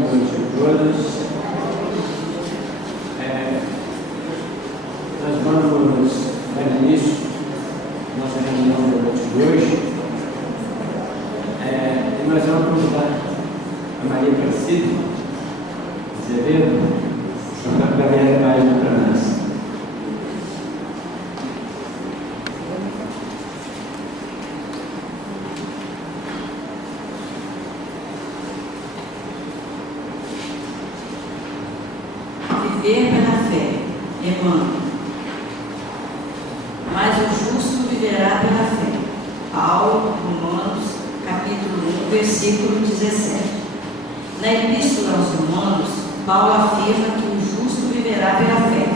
noite a todos. Nós vamos dar início à nossa reunião da noite de hoje. E nós vamos convidar a Maria Aparecida Azevedo para ler a página para nós. Viver pela fé, Emmanuel. Mas o justo viverá pela fé. Paulo, Romanos, capítulo 1, versículo 17. Na Epístola aos Romanos, Paulo afirma que o justo viverá pela fé.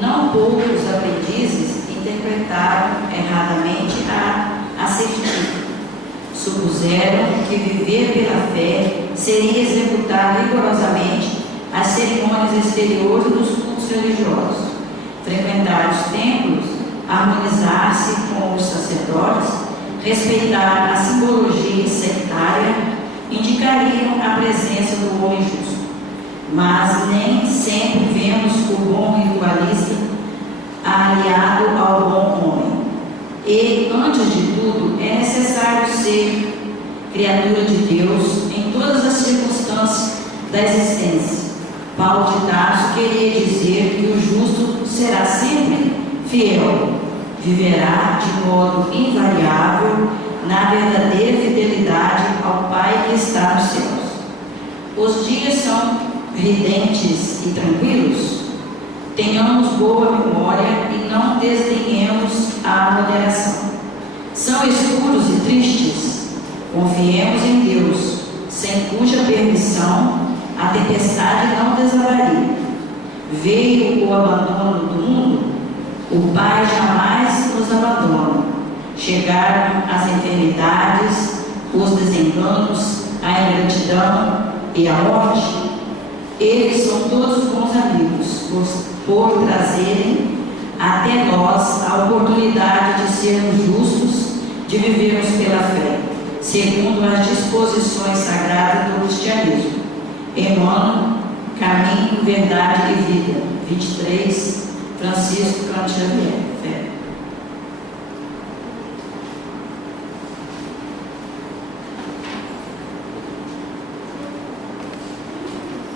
Não poucos aprendizes interpretaram erradamente a certidão. Supuseram que viver pela fé seria executar rigorosamente as cerimônias exteriores dos cultos religiosos, frequentar os templos, harmonizar-se com os sacerdotes, respeitar a simbologia sectária, indicariam a presença do homem justo. Mas nem sempre vemos o bom ritualista aliado ao bom homem. E, antes de tudo, é necessário ser criatura de Deus em todas as circunstâncias da existência. Paulo de Tarso queria dizer que o justo será sempre fiel, viverá de modo invariável na verdadeira fidelidade ao Pai que está nos céus. Os dias são ridentes e tranquilos? Tenhamos boa memória e não desdenhemos a moderação. São escuros e tristes? Confiemos em Deus, sem cuja permissão a tempestade não desabaria. Veio o abandono do mundo? O Pai jamais nos abandona. Chegaram as enfermidades, os desenganos, a ingratidão e a morte. Eles são todos bons amigos, por trazerem até nós a oportunidade de sermos justos, de vivermos pela fé, segundo as disposições sagradas do cristianismo. Emmanuel, Caminho, Verdade e Vida, 23, Francisco Cândido Xavier. Fé.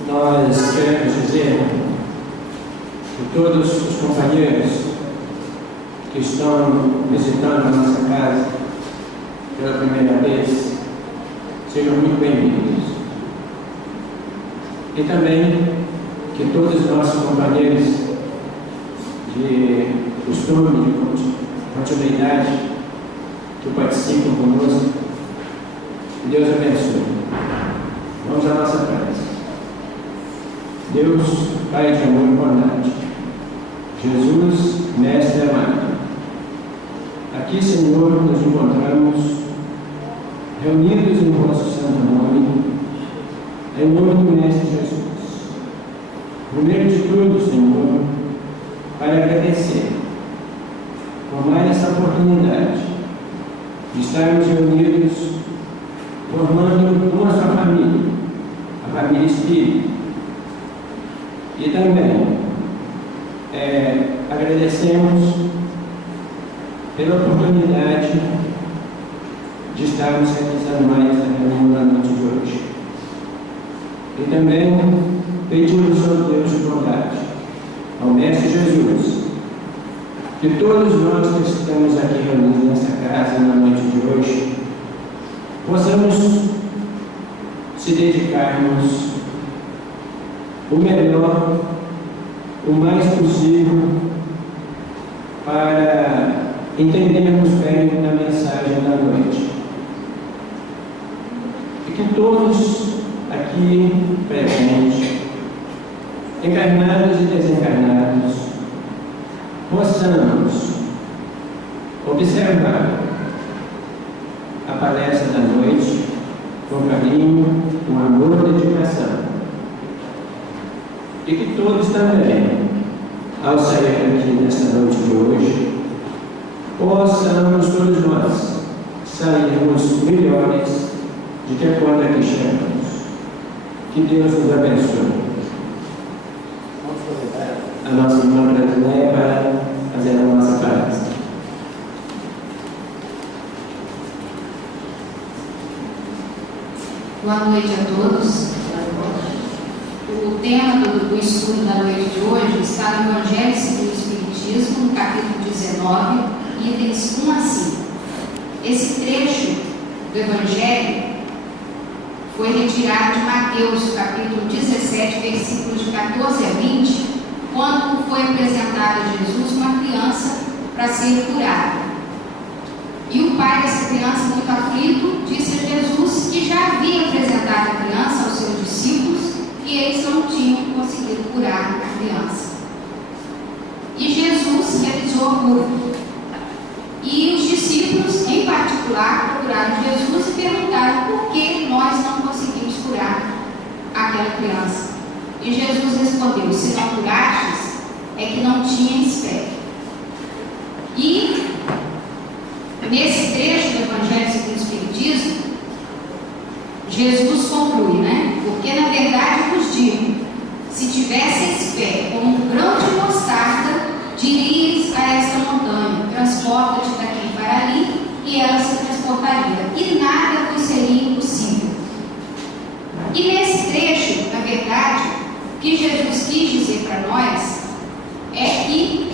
Nós queremos dizer que todos os companheiros que estão visitando a nossa casa pela primeira vez sejam muito bem-vindos. E também que todos os nossos companheiros de costume, de continuidade, que participam conosco, Deus abençoe. Vamos à nossa prece. Deus, Pai de amor e bondade, Jesus, Mestre amado, aqui, Senhor, nos encontramos reunidos em vosso santo nome, em nome do Mestre Jesus. Primeiro de tudo, Senhor, para agradecer por mais essa oportunidade de estarmos reunidos formando uma só família, a família espírita. E também agradecemos pela oportunidade de estarmos realizando mais essa reunião na noite de hoje. E também pedimos ao Deus de bondade, ao Mestre Jesus, que todos nós que estamos aqui reunidos nessa casa na noite de hoje, possamos se dedicarmos o melhor, o mais possível, para entendermos bem a mensagem da noite. E que todos aqui presentes, encarnados e desencarnados, possamos observar a palestra da noite com carinho, com amor e dedicação. E que todos também, ao sair aqui nesta noite de hoje, possamos todos nós sairmos melhores de que quando aqui chegamos. Que Deus nos abençoe. A nossa irmã Brasileia para fazer a nossa palestra. Boa noite a todos. O tema do estudo da noite de hoje está no Evangelho segundo o Espiritismo, no capítulo 19, itens 1 a 5. Esse trecho do Evangelho foi retirado de Mateus, capítulo 17, versículos de 14 a 20, quando foi apresentada a Jesus uma criança para ser curada. E o pai dessa criança, muito aflito, disse a Jesus que já havia apresentado a criança aos seus discípulos e eles não tinham conseguido curar a criança. E Jesus realizou a cura. E os discípulos, em particular, procuraram Jesus e perguntaram por que nós não conseguimos curar aquela criança. E Jesus respondeu: se não curastes, é que não tinhas fé. E nesse trecho do Evangelho segundo o Espiritismo, Jesus conclui, Porque na verdade vos digo, se tivesseis fé como um grão de mostarda, diríeis a esta montanha: transporta-te daqui para ali, e ela se transportaria, e nada vos seria impossível. E nesse trecho, na verdade, o que Jesus quis dizer para nós é que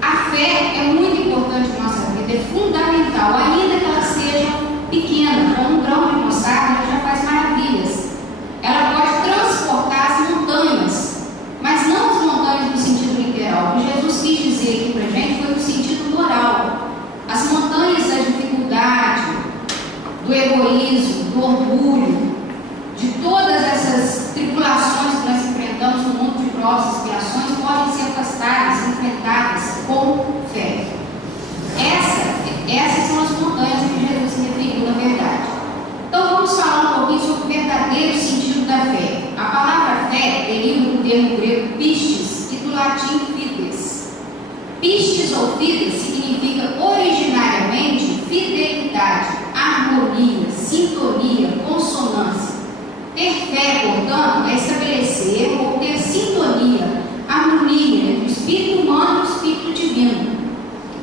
a fé é muito importante na nossa vida, é fundamental, ainda que ela seja pequena, como um grão de mostarda, ela já faz maravilhas. Ela pode transportar as montanhas, mas não as montanhas no sentido literal. O que Jesus quis dizer aqui para a gente foi no sentido moral. As montanhas da dificuldade, do egoísmo, do orgulho, de todas essas tribulações que nós enfrentamos no mundo de provas e expiações podem ser afastadas, enfrentadas com fé. Essas são as montanhas que Jesus se referiu, na verdade. Então vamos falar um pouquinho sobre o verdadeiro sentido da fé. A palavra fé deriva do termo grego pistes e do latim fides. Pistes ou fides significa originariamente fidelidade, harmonia, sintonia, consonância. Ter fé, portanto, é estabelecer ou ter sintonia, harmonia entre o espírito humano e o espírito divino.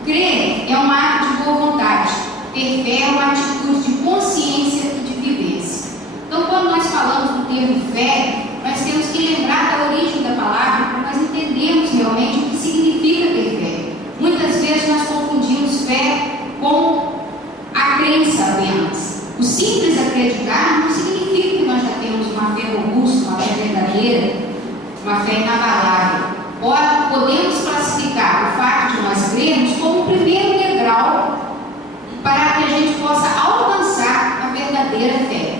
Crer é um ato de boa vontade. Ter fé é uma atitude de consciência e de vivência. Então, quando nós falamos do termo fé, nós temos que lembrar da origem da palavra para nós entendermos realmente o que significa ter fé. Muitas vezes nós confundimos fé com a crença apenas. O simples acreditar não significa que nós já temos uma fé robusta, uma fé verdadeira, uma fé inabalável. Ora, podemos classificar o fato de nós crermos como o primeiro degrau para que a gente possa alcançar a verdadeira fé,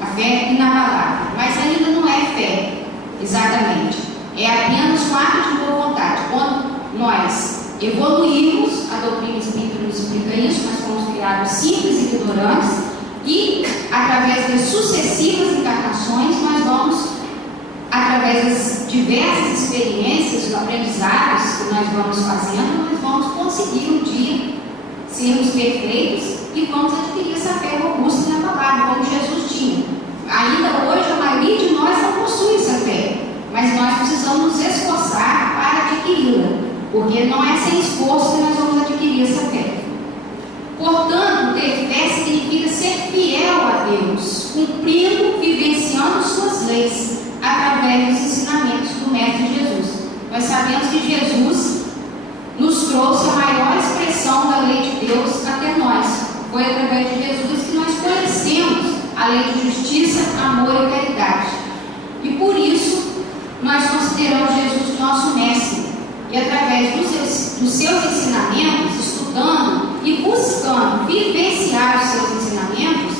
a fé inabalável. Mas ainda não é fé, exatamente. É apenas um ato de boa vontade. Quando nós evoluímos, a doutrina espírita nos explica isso, nós fomos criados simples e ignorantes, e através das sucessivas encarnações nós vamos, através das diversas experiências, aprendizados que nós vamos fazendo, nós vamos conseguir um dia sermos perfeitos e vamos adquirir essa fé robusta e inabalável, como Jesus tinha. Ainda hoje a maioria de nós não possui essa fé, mas nós precisamos nos esforçar para adquiri-la, porque não é sem esforço que nós vamos adquirir essa fé. Portanto, ter fé significa ser fiel a Deus, cumprindo, vivenciando suas leis, através dos ensinamentos do Mestre Jesus. Nós sabemos que Jesus nos trouxe a maior expressão da lei de Deus até nós. Foi através de Jesus que nós conhecemos a lei de justiça, amor e caridade. E por isso, nós consideramos Jesus nosso Mestre. E através dos seus ensinamentos, estudando e buscando vivenciar os seus ensinamentos,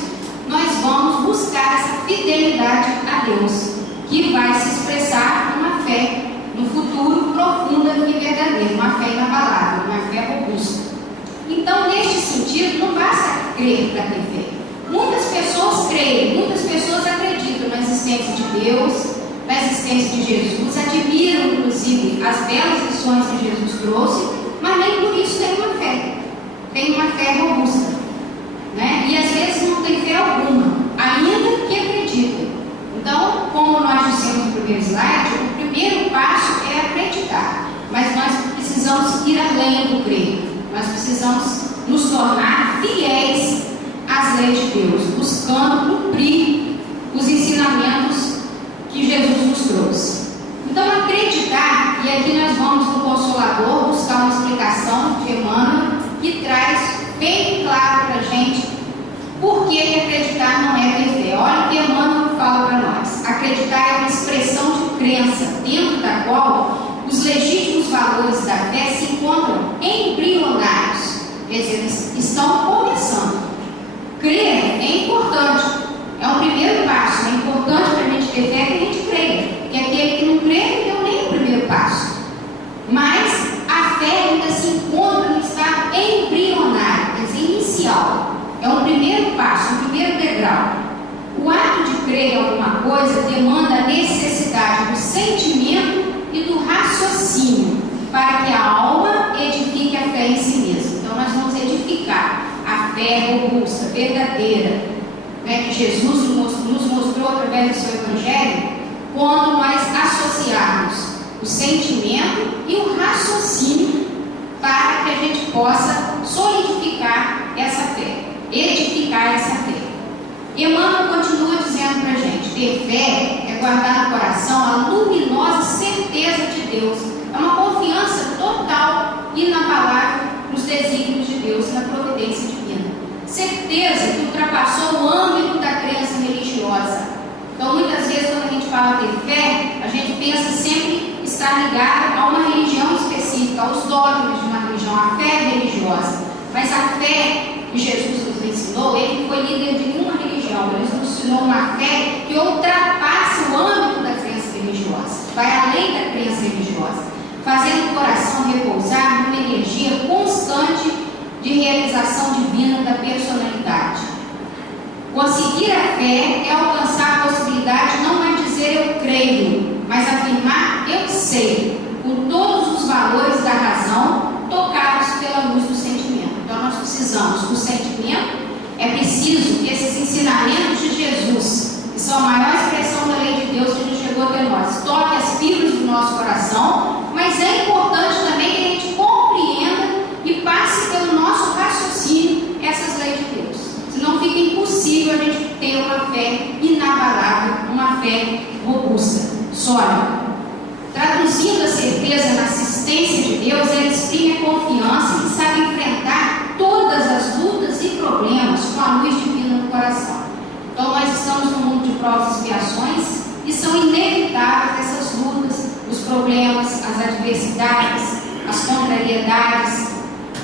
nós vamos buscar essa fidelidade a Deus, que vai se expressar numa fé no futuro profunda e verdadeira, uma fé inabalável, uma fé robusta. Então, neste sentido, não basta crer para ter fé. Muitas pessoas creem, muitas pessoas acreditam na existência de Deus, na existência de Jesus, admiram inclusive as belas lições que Jesus trouxe, mas nem por isso tem uma fé robusta, E às vezes não tem fé alguma, ainda que acredita. buscando cumprir os ensinamentos que Jesus nos trouxe. Então, acreditar, e aqui nós vamos no Consolador buscar uma explicação de Emmanuel que traz bem claro para a gente por que acreditar não é ter fé. Olha o que Emmanuel fala para nós. Acreditar é uma expressão de crença, dentro da qual os legítimos valores da fé se encontram embrionários, quer dizer, estão começando. Crer é importante, é um primeiro passo. É importante para a gente ter fé que a gente creia. E aquele que não crê não deu nem o primeiro passo. Mas a fé ainda se encontra no estado embrionário, quer dizer, inicial. É um primeiro passo, um primeiro degrau. O ato de crer em alguma coisa demanda a necessidade do sentimento e do raciocínio para que a alma edifique a fé em si mesma. Então nós vamos edificar a fé robusta, verdadeira, né, que Jesus nos mostrou através do seu Evangelho, quando nós associarmos o sentimento e o raciocínio para que a gente possa solidificar essa fé, edificar essa fé. Emmanuel continua dizendo para a gente: ter fé é guardar no coração a luminosa certeza de Deus, é uma confiança total e inabalável nos desígnios de Deus e na providência divina. Certeza que ultrapassou o âmbito da crença religiosa. Então, muitas vezes, quando a gente fala ter fé, a gente pensa sempre estar ligado a uma religião específica, aos dogmas de uma religião, a fé religiosa. Mas a fé que Jesus nos ensinou, ele foi líder de nenhuma religião, ele nos ensinou uma fé que ultrapassa o âmbito da crença religiosa, vai além da crença religiosa, fazendo o coração repousar numa energia constante de realização divina da personalidade. Conseguir a fé é alcançar a possibilidade não é dizer eu creio, mas afirmar eu sei, com todos os valores da razão tocados pela luz do sentimento. Então nós precisamos do sentimento, é preciso que esses ensinamentos de Jesus, que são a maior expressão da lei de Deus que nos chegou até nós, toque as fibras do nosso coração, mas é importante também que a gente compreenda e passe pelo nosso raciocínio essas leis de Deus. Senão fica impossível a gente ter uma fé inabalável, uma fé robusta, sólida. Traduzindo a certeza na assistência de Deus, ele exprime a confiança e sabe enfrentar todas as lutas e problemas com a luz divina no coração. Então nós estamos num mundo de provas e expiações e são inevitáveis essas lutas, os problemas, as adversidades, as contrariedades,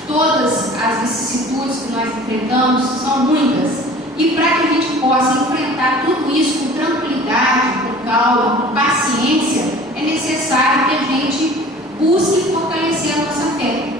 todas as vicissitudes que nós enfrentamos, são muitas. E para que a gente possa enfrentar tudo isso com tranquilidade, com calma, com paciência, é necessário que a gente busque fortalecer a nossa fé.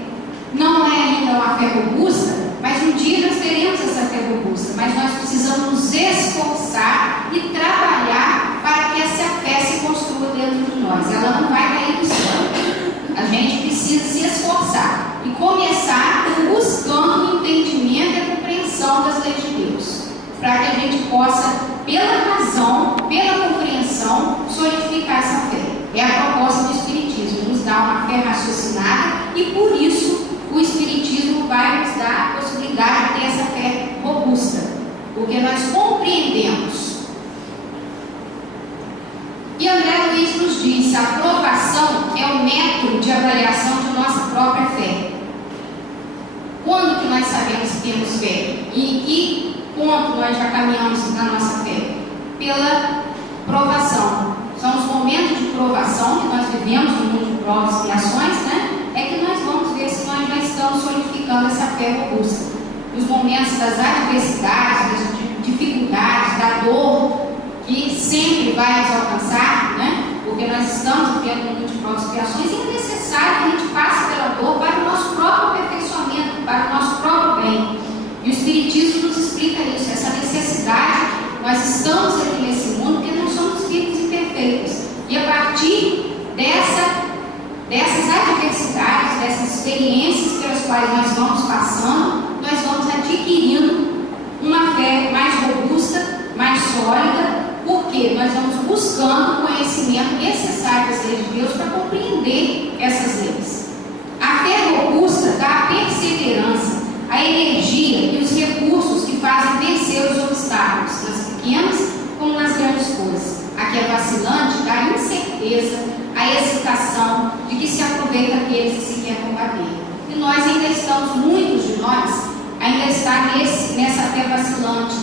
Não é ainda uma fé robusta, mas um dia nós teremos essa fé robusta. Mas nós precisamos nos esforçar e trabalhar para que essa fé se construa dentro de nós. Ela não vai cair do céu. A gente precisa se esforçar e começar buscando o entendimento e a compreensão das leis de Deus, para que a gente possa, pela razão, pela compreensão, solidificar essa fé. É a proposta do Espiritismo, nos dá uma fé raciocinada e por isso o Espiritismo vai nos dar a possibilidade de ter essa fé robusta, porque nós compreendemos. E André Luiz nos diz: a provação é o método de avaliação de nossa própria fé. Quando que nós sabemos que temos fé? E em que ponto nós já caminhamos na nossa fé? Pela provação. São os momentos de provação que nós vivemos no mundo de provas e expiações, né? É que nós vamos ver se nós já estamos solidificando essa fé robusta. Os momentos das adversidades, das dificuldades, da dor, que sempre vai nos alcançar, né? Porque nós estamos vivendo no mundo de provas e expiações e é necessário que a gente passe pela dor para o nosso próprio aperfeiçoamento, para o nosso próprio bem. E o Espiritismo nos explica isso, essa necessidade. Nós estamos aqui nesse mundo porque nós somos espíritos imperfeitos. E a partir dessas adversidades, dessas experiências pelas quais nós vamos passando, nós vamos adquirindo uma fé mais robusta, mais sólida, porque nós vamos buscando o conhecimento necessário das leis de Deus para compreender essas leis. A fé robusta dá a perseverança, a energia e os recursos que fazem vencer os obstáculos, nas pequenas como nas grandes coisas. A que é vacilante da incerteza, a hesitação de que se aproveita aqueles que se quer combater. E nós ainda estamos, muitos de nós, ainda está nessa fé vacilante,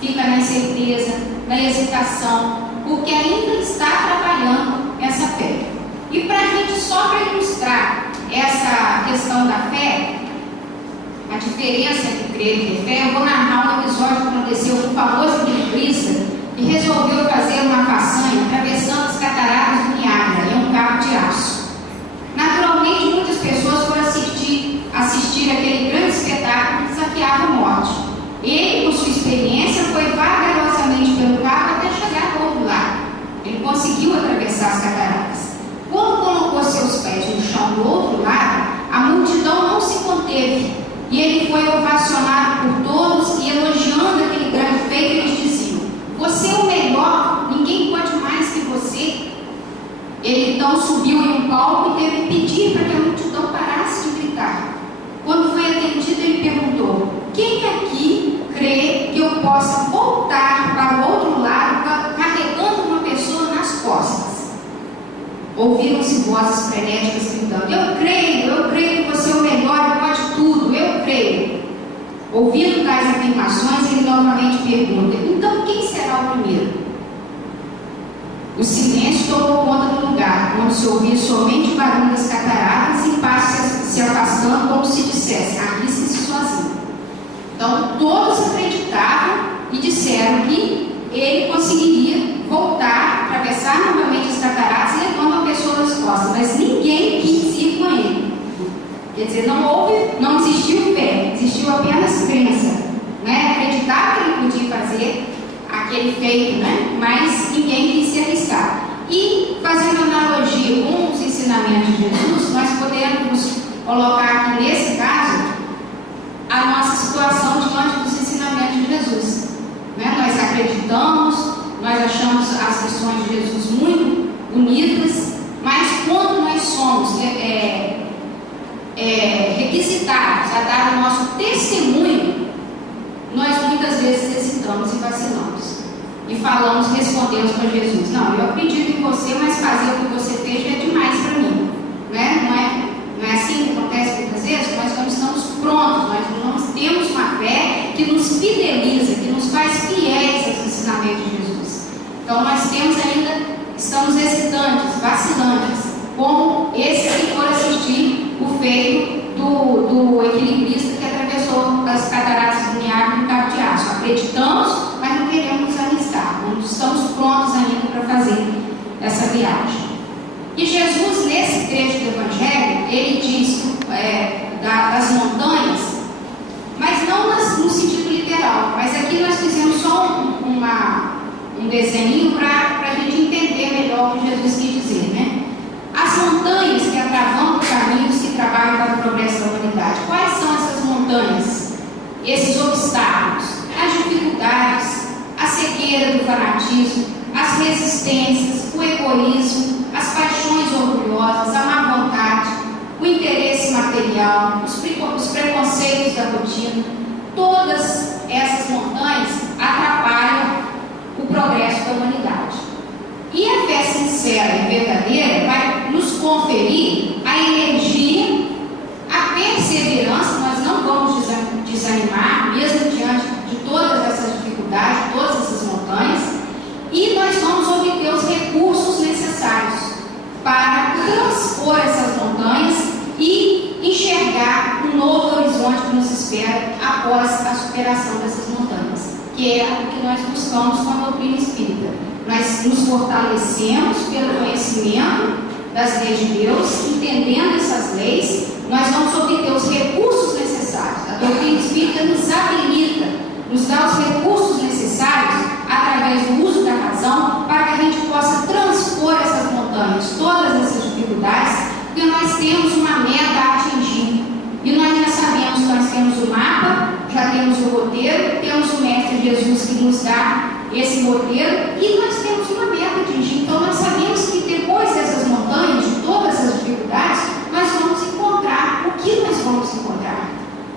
fica na incerteza, na hesitação, porque ainda está trabalhando essa fé. E para a gente, só para ilustrar essa questão da fé, a diferença entre crer e ter fé, eu vou narrar um episódio que aconteceu com o famoso equilibrista que resolveu fazer uma façanha atravessando as cataratas do Niágara em um carro de aço. Naturalmente, muitas pessoas foram assistir aquele grande espetáculo que desafiava a morte. Ele, com sua experiência, foi vagarosamente pelo carro até chegar ao outro lado. Ele conseguiu atravessar as cataratas. Quando colocou seus pés no chão do outro lado, a multidão não se conteve e ele foi ovacionado por todos e elogiando aquele grande feito, eles diziam: "Você é o melhor, ninguém pode mais que você." Ele então subiu em um palco e teve que pedir para que a multidão parasse de gritar. Quando foi atendido, ele perguntou: "Quem aqui crê que eu possa voltar para o outro lado carregando uma pessoa nas costas?" Ouviram-se vozes frenéticas gritando: eu creio que você é o melhor e pode tudo, eu creio." Ouvindo tais afirmações, ele novamente pergunta: "Então quem será o primeiro?" O silêncio tomou conta do lugar, onde se ouvia somente o barulho das cataratas e passos se afastando, como se dissesse: "Arrisque-se sozinho." Então todos acreditavam e disseram que ele conseguiria voltar, atravessar novamente as cataratas e levando uma pessoa nas costas, mas ninguém quis ir com ele. Quer dizer, não existiu fé, existiu apenas crença, né? Acreditava que ele podia fazer aquele feito, né? Mas ninguém quis se arriscar. E fazendo analogia com os ensinamentos de Jesus, nós podemos colocar aqui nesse caso a nossa situação diante dos ensinamentos de Jesus, né? Nós acreditamos, nós achamos as lições de Jesus muito bonitas, mas quando nós somos requisitados a dar o nosso testemunho, nós muitas vezes hesitamos e vacilamos e respondemos para Jesus: "Não, eu acredito em você, mas fazer o que você fez é demais para mim." Né? Não é assim que acontece muitas vezes? Nós não estamos prontos, nós não temos uma fé que nos fideliza, que nos faz fiéis aos ensinamentos de Jesus. Então nós estamos hesitantes, vacilantes, como esse que for assistir o feito do equilibrista que atravessou as cataratas do Niágara no carro de aço. Acreditamos, mas não queremos nos arriscar, não estamos prontos ainda para fazer essa viagem. E Jesus, nesse trecho do Evangelho, ele diz das montanhas, mas não no sentido literal, mas aqui nós fizemos só um desenho para a gente entender melhor o que Jesus quis dizer, né? As montanhas que atravessam caminhos que trabalham para o progresso da humanidade. Quais são essas montanhas? Esses obstáculos, as dificuldades, a cegueira do fanatismo, as resistências, o egoísmo, as paixões orgulhosas, a má vontade, o interesse material, os preconceitos da rotina. Todas essas montanhas atrapalham o progresso da humanidade. E a fé sincera e verdadeira vai nos conferir a energia, a perseverança. Nós não vamos desanimar, mesmo diante de todas essas dificuldades, de todas essas montanhas, e nós vamos obter os recursos necessários para transpor essas montanhas e enxergar um novo horizonte que nos espera após a superação dessas montanhas, que é o que nós buscamos com a doutrina espírita. Nós nos fortalecemos pelo conhecimento das leis de Deus, entendendo essas leis, nós vamos obter os recursos necessários. A doutrina espírita nos habilita, nos dá os recursos necessários através do uso da razão para que a gente possa transpor essas montanhas, todas essas dificuldades, porque nós temos uma meta a atingir e nós já sabemos que nós temos o mapa, já temos o roteiro, temos o Mestre Jesus que nos dá esse roteiro e nós temos uma meta a atingir. Então nós sabemos que depois dessas montanhas, de todas essas dificuldades, nós vamos encontrar o que nós vamos encontrar.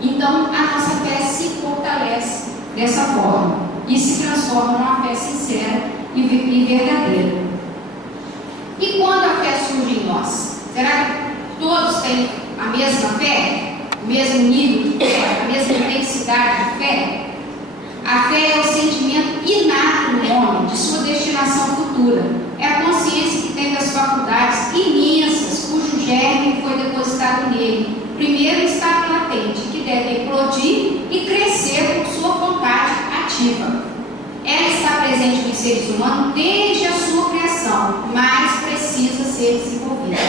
Então Então, a nossa fé se fortalece dessa forma e se transforma numa fé sincera e verdadeira. E quando a fé surge em nós? Será que todos têm a mesma fé? O mesmo nível de fé? A mesma intensidade de fé? A fé é o sentimento inato no homem de sua destinação futura. É a consciência que tem das faculdades imensas, cujo germe foi depositado nele. Primeiro está latente, que deve eclodir e crescer por sua vontade ativa. Ela está presente nos seres humanos desde a sua criação, mas precisa ser desenvolvida.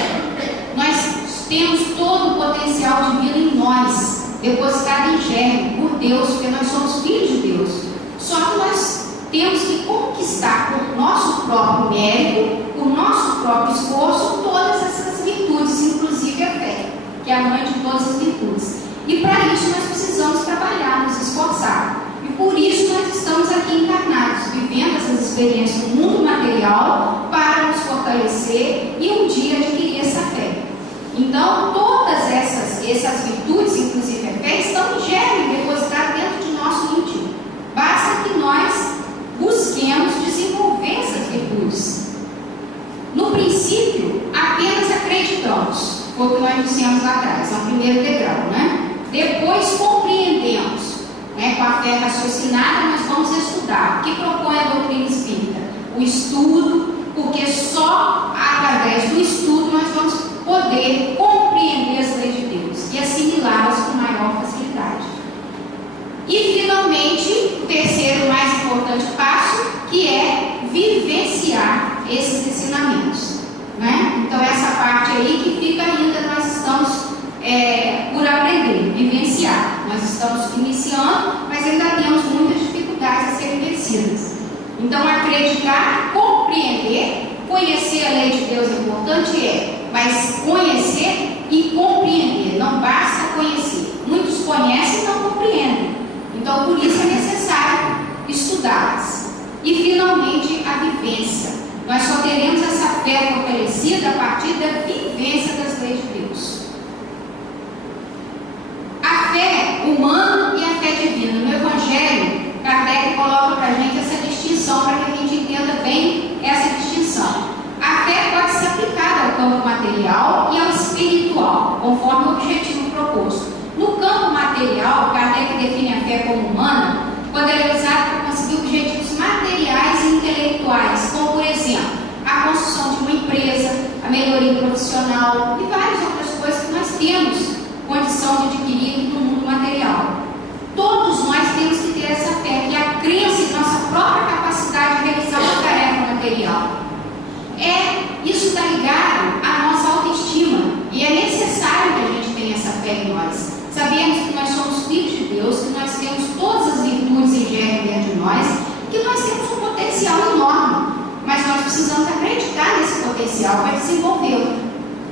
Nós temos todo o potencial divino em nós, depositado em germe por Deus, porque nós somos filhos de Deus. Só que nós temos que conquistar por nosso próprio mérito, por nosso próprio esforço, todas essas virtudes, inclusive a fé, que é a mãe de todas as virtudes. E para isso nós precisamos trabalhar, nos esforçar. E por isso nós estamos aqui encarnados, vivendo essas experiências no mundo material para nos fortalecer e um dia adquirir essa fé. Então, todas essas virtudes, inclusive a fé, estão em germe depositadas dentro de nosso íntimo. Basta que nós busquemos desenvolver essas virtudes. No princípio, apenas acreditamos, foi o que nós dissemos lá atrás, é o primeiro degrau, né? Depois compreendemos, né? Com a fé raciocinada, nós vamos estudar. O que propõe a doutrina espírita? O estudo, porque só através do estudo nós vamos poder compreender as leis de Deus e assimilá-las com maior facilidade. E finalmente, o terceiro mais importante passo, que é vivenciar esses ensinamentos, né? Então essa parte aí que fica ainda, nós estamos por aprender, vivenciar. Nós estamos iniciando, mas ainda temos muitas dificuldades a serem vencidas. Então acreditar, compreender, conhecer a lei de Deus é importante, mas conhecer e compreender, não basta conhecer. Muitos conhecem e não compreendem. Então, por isso é necessário estudá-las. E, finalmente, a vivência. Nós só teremos essa fé fortalecida a partir da vivência das leis de Deus. A fé humana e a fé divina. No Evangelho, Kardec coloca para a gente essa distinção, para que a gente entenda bem essa distinção. A fé pode ser aplicada ao campo material e ao espiritual, conforme o objetivo proposto. No campo material, Kardec define a fé como humana quando ela é usada para conseguir objetivos materiais e intelectuais, como, por exemplo, a construção de uma empresa, a melhoria profissional e várias outras coisas que nós temos condição de adquirir no mundo material. Todos nós temos que ter essa fé, que é a crença em nossa própria capacidade de realizar uma tarefa material. Isso está ligado à nossa autoestima e é necessário que a gente tenha essa fé em nós. Sabemos que nós somos filhos de Deus, que nós temos todas as virtudes em germe dentro de nós, que nós temos um potencial enorme, mas nós precisamos acreditar nesse potencial para desenvolvê-lo.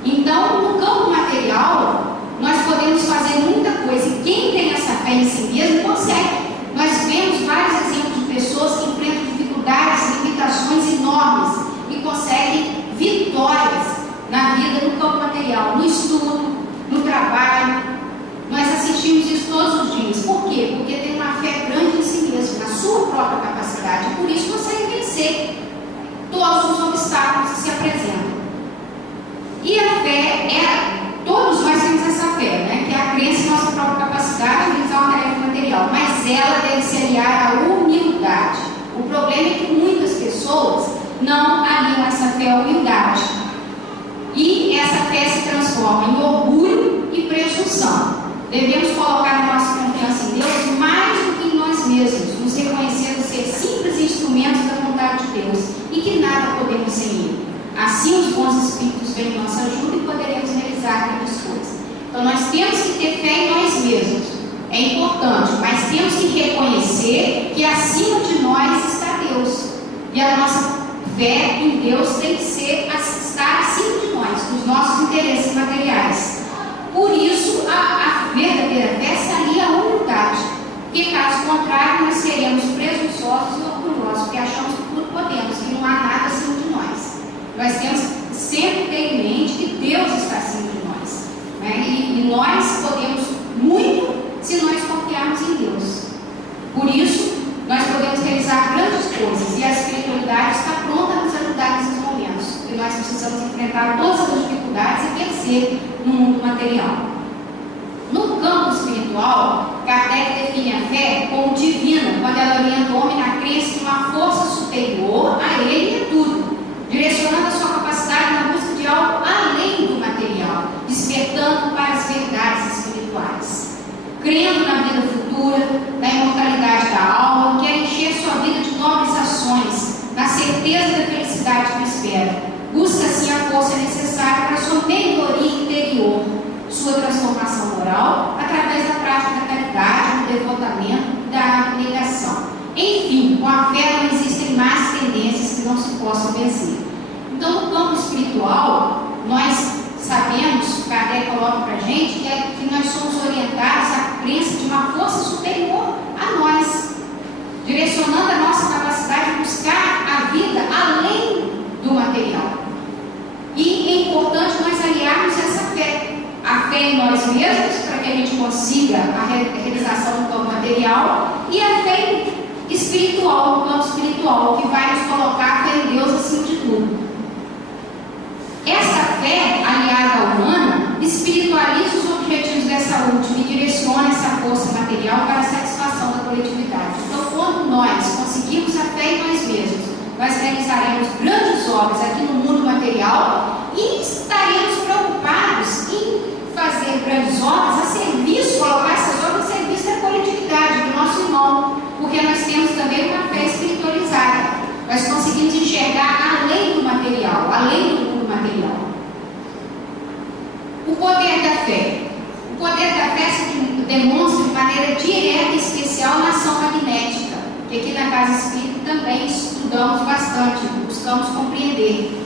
Então, no campo material, nós podemos fazer muita coisa e quem tem essa fé em si mesmo consegue. Nós vemos vários exemplos de pessoas que enfrentam dificuldades, limitações enormes e conseguem vitórias na vida no campo material, no estudo, no trabalho. Nós assistimos isso todos os dias. Por quê? Porque tem uma fé grande em si mesmo, na sua própria capacidade, e por isso consegue vencer todos os obstáculos que se apresentam. E a fé todos nós temos essa fé, né? Que é a crença em nossa própria capacidade de realizar uma tarefa material, mas ela deve se aliar à humildade. O problema é que muitas pessoas não aliam essa fé à humildade. E essa fé se transforma em orgulho e presunção. Devemos colocar a nossa confiança em Deus mais do que em nós mesmos, nos reconhecendo ser simples instrumentos da vontade de Deus e que nada podemos sem Ele. Assim, os bons espíritos vêm em nossa ajuda e poderemos realizar grandes coisas. Então, nós temos que ter fé em nós mesmos. É importante, mas temos que reconhecer que acima de nós está Deus. E a nossa fé em Deus tem que estar acima de nós, dos nossos interesses materiais. Por isso, a verdadeira fé se alia à humildade, porque caso contrário, nós seremos presunçosos e orgulhosos, porque achamos que tudo podemos, que não há nada acima de nós. Nós temos que sempre ter em mente que Deus está acima de nós, né? E nós podemos muito se nós enfrentar todas as dificuldades e vencer no mundo material. No campo espiritual, Kardec define a fé como divina, quando ela orienta o homem na crença de uma força superior a ele e a tudo, direcionando a sua capacidade na busca de algo além do material, despertando para as verdades espirituais. Crendo na vida futura, na imortalidade da alma, quer encher sua vida de nobres ações, na certeza da felicidade que espera. Busca assim a força necessária para sua melhoria interior, sua transformação moral, através da prática da caridade, do devotamento e da abnegação. Enfim, com a fé não existem más tendências que não se possam vencer. Então, no campo espiritual, nós sabemos, Kardec coloca para a gente, que nós somos orientados à crença de uma força superior a nós, direcionando a nossa capacidade de buscar a vida além do material. E é importante nós aliarmos essa fé. A fé em nós mesmos, para que a gente consiga a realização do campo material, e a fé espiritual, no campo espiritual, que vai nos colocar a fé em Deus acima de tudo. Essa fé, aliada à humana, espiritualiza os objetivos dessa última e direciona essa força material para a satisfação da coletividade. Então, quando nós conseguirmos a fé em nós mesmos, nós realizaremos grandes obras aqui no mundo material e estaremos preocupados em fazer grandes obras a serviço, colocar essas obras a serviço da coletividade, do nosso irmão, porque nós temos também uma fé espiritualizada. Nós conseguimos enxergar além do material, além do mundo material. O poder da fé. O poder da fé se demonstra de maneira direta e especial na ação magnética, que aqui na Casa Espírita também estudamos bastante, buscamos compreender.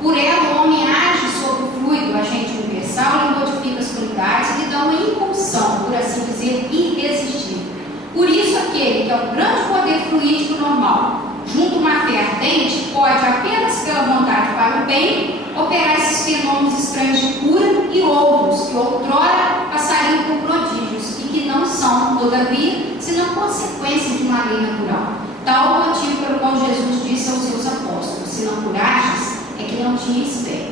Por ela, o homem age sobre o fluido, agente universal, e modifica as qualidades e lhe dá uma impulsão, por assim dizer, irresistível. Por isso, aquele que é o grande poder fluídico normal, junto a uma fé ardente, pode, apenas pela vontade para o bem, operar esses fenômenos estranhos de cura e outros que outrora passariam por prodígios e que não são, todavia, senão consequência de uma lei natural. Tal o motivo pelo qual Jesus disse aos seus apóstolos: se não curastes, é que não tinhas fé.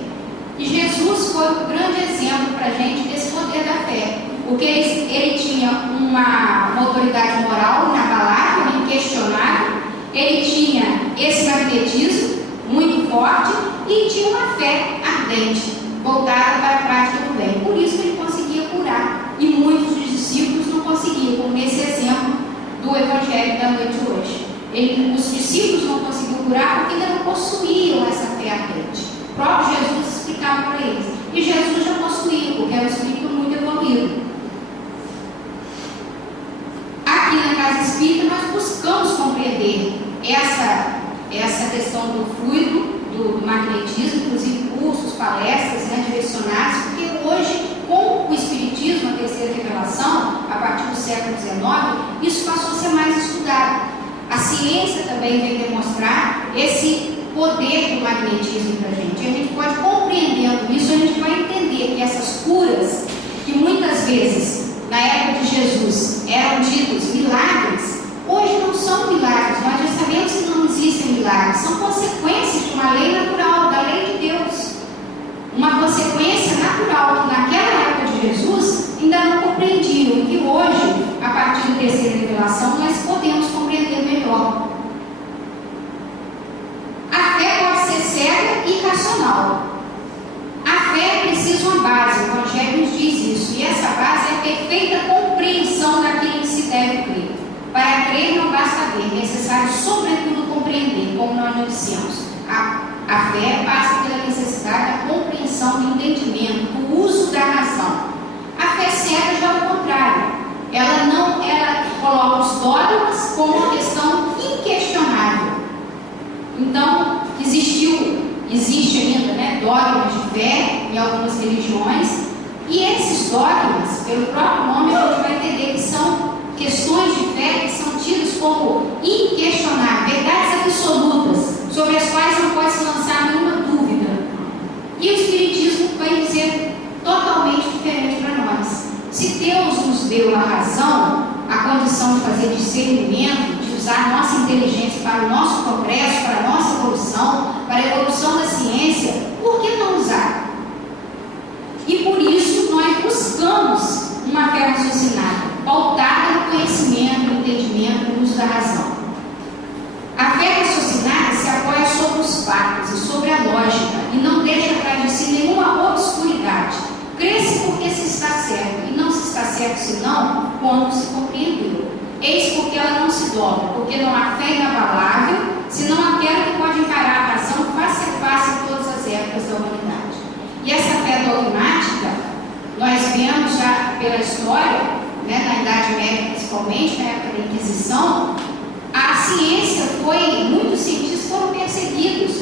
E Jesus foi um grande exemplo para a gente desse poder da fé, porque ele tinha uma autoridade moral inabalável, inquestionável, ele tinha esse magnetismo muito forte e tinha uma fé ardente, voltada para a prática do bem. Por isso que ele conseguia curar, e muitos dos discípulos não conseguiam, como nesse exemplo do Evangelho da noite de hoje. Os discípulos não conseguiam curar porque ainda não possuíam essa fé ardente. O próprio Jesus explicava para eles. E Jesus já possuía, porque era um espírito muito evoluído. Aqui na Casa Espírita nós buscamos compreender essa questão do fluido, do magnetismo, inclusive cursos, palestras, direcionados, porque hoje, com o Espiritismo, a terceira revelação, a partir do século XIX, isso passou a ser mais estudado. A ciência também vem demonstrar esse poder do magnetismo para a gente. E a gente pode, compreendendo isso, a gente vai entender que essas curas, que muitas vezes, na época de Jesus, eram ditos milagres, hoje não são milagres. Nós já sabemos que não existem milagres. São consequências de uma lei natural, da lei de Deus. Uma consequência natural que naquela época de Jesus ainda não compreendiam. E que hoje, a partir da terceira revelação, nós podemos compreender melhor. A fé pode ser cega e racional. A fé é preciso uma base, o Evangelho nos diz isso, e essa base é a perfeita compreensão daquilo que se deve crer. Para crer não basta ver, é necessário sobretudo compreender, como nós já dissemos. A fé passa pela necessidade da compreensão, do entendimento, do uso da razão. A fé cega já é o contrário. Ela coloca os dogmas como uma questão inquestionável. Então, existe ainda, dogmas de fé em algumas religiões, e esses dogmas, pelo próprio nome, a gente vai entender que são questões de fé que são tidas como inquestionáveis, verdades absolutas, sobre as quais não pode se lançar nenhuma dúvida. E o Espiritismo vai dizer totalmente diferente para nós. Se Deus nos deu a razão, a condição de fazer discernimento, de usar nossa inteligência para o nosso progresso, para a nossa evolução, para a evolução da ciência, por que não usar? buscamos uma fé raciocinada, pautada no conhecimento, no entendimento, no uso da razão. A fé raciocinada se apoia sobre os fatos e sobre a lógica e não deixa atrás de si nenhuma obscuridade. Crê-se porque se está certo, e não se está certo senão quando se compreendeu. Eis porque ela não se dobra, porque não há fé inabalável, senão aquela que pode encarar a razão face a face em todas as épocas da humanidade. E essa fé dogmática, nós vemos já pela história, na Idade Média principalmente, na época da Inquisição, a ciência muitos cientistas foram perseguidos,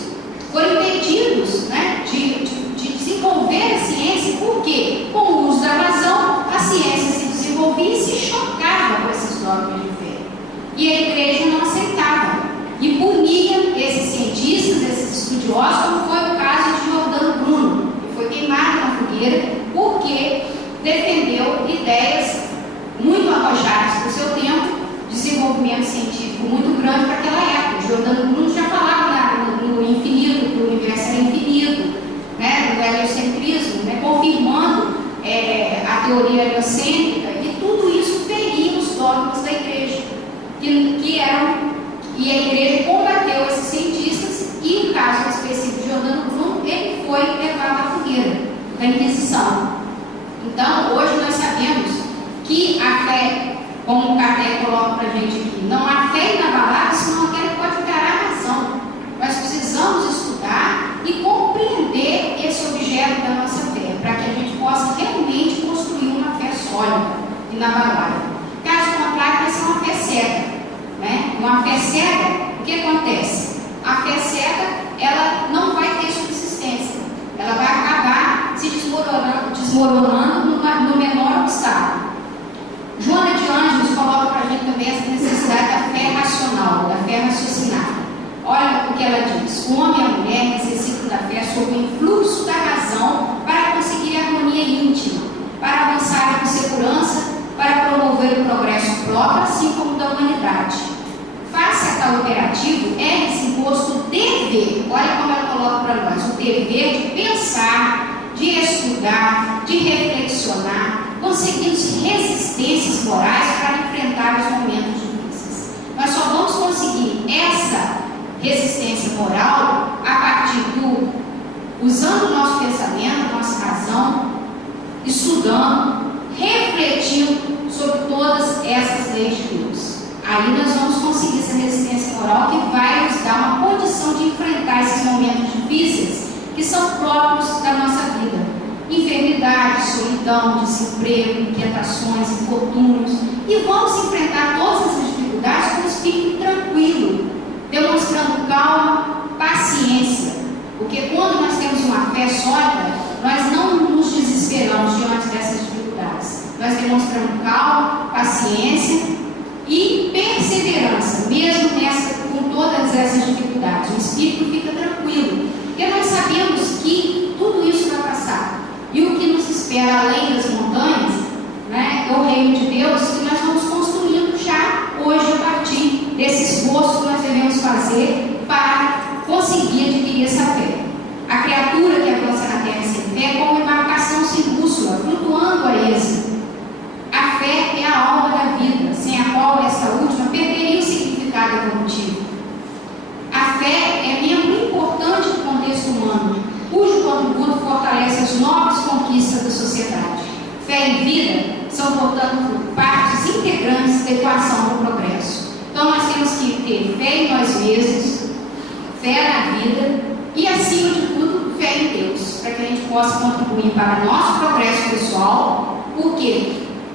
foram impedidos de desenvolver a ciência, porque com o uso da razão, a ciência se desenvolvia e se chocava com esses dogmas de fé. E a igreja não aceitava e punia esses cientistas, esses estudiosos, como foi o caso de Giordano Bruno, que foi queimado na fogueira porque defendeu ideias muito arrojadas do seu tempo, desenvolvimento científico muito grande para aquela época. Giordano Bruno já falava no infinito, que o universo era infinito, no heliocentrismo, confirmando a teoria heliocêntrica, e tudo isso feria os dogmas da igreja, e a igreja combateu esses cientistas, e no caso específico de Giordano Bruno, ele foi levado à fogueira da Inquisição. Então, hoje nós sabemos que a fé, como o Kardec coloca para a gente aqui, não há fé inabalável, senão aquela que pode encarar a razão. Nós precisamos estudar e compreender esse objeto da nossa fé, para que a gente possa realmente construir uma fé sólida, inabalável. Caso contrário, vai ser uma fé cega. Uma fé cega, o que acontece? A fé cega, ela não vai ter subsistência. Ela vai acabar se desmoronando no menor obstáculo. Joana de Ângeles coloca para a gente também essa necessidade da fé racional, da fé raciocinada. Olha o que ela diz: o homem e a mulher necessitam da fé sob o influxo da razão para conseguir a harmonia íntima, para avançar com segurança, para promover o progresso próprio, assim como da humanidade. Face a tal imperativo, é-lhes imposto o dever, olha como ela coloca para nós, o dever de pensar, de estudar, de reflexionar, conseguindo resistências morais para enfrentar os momentos difíceis. Nós só vamos conseguir essa resistência moral a partir usando o nosso pensamento, a nossa razão, estudando, refletindo sobre todas essas leis de Deus. Aí nós vamos conseguir essa resistência moral que vai nos dar uma condição de enfrentar esses momentos difíceis que são próprios da nossa vida. Enfermidade, solidão, desemprego, inquietações, infortúnios, e vamos enfrentar todas essas dificuldades com um espírito tranquilo, demonstrando calma, paciência, porque quando nós temos uma fé sólida, nós não nos desesperamos diante dessas dificuldades, nós demonstramos calma, paciência e perseverança, mesmo com todas essas dificuldades. O espírito fica tranquilo, porque nós sabemos que tudo isso vai passar. E o que nos espera além das montanhas, é o reino de Deus, que nós vamos construindo já hoje a partir desse esforço que nós devemos fazer para conseguir adquirir essa fé. A criatura que avança na terra sem fé é como embarcação sem bússola, flutuando a êxito. A fé é a alma da vida, sem a qual essa última perderia o significado evolutivo. A fé é membro importante do contexto humano, cujo contributo fortalece as nobres conquistas da sociedade. Fé e vida são, portanto, partes integrantes da equação do progresso. Então, nós temos que ter fé em nós mesmos, fé na vida e, acima de tudo, fé em Deus, para que a gente possa contribuir para o nosso progresso pessoal, porque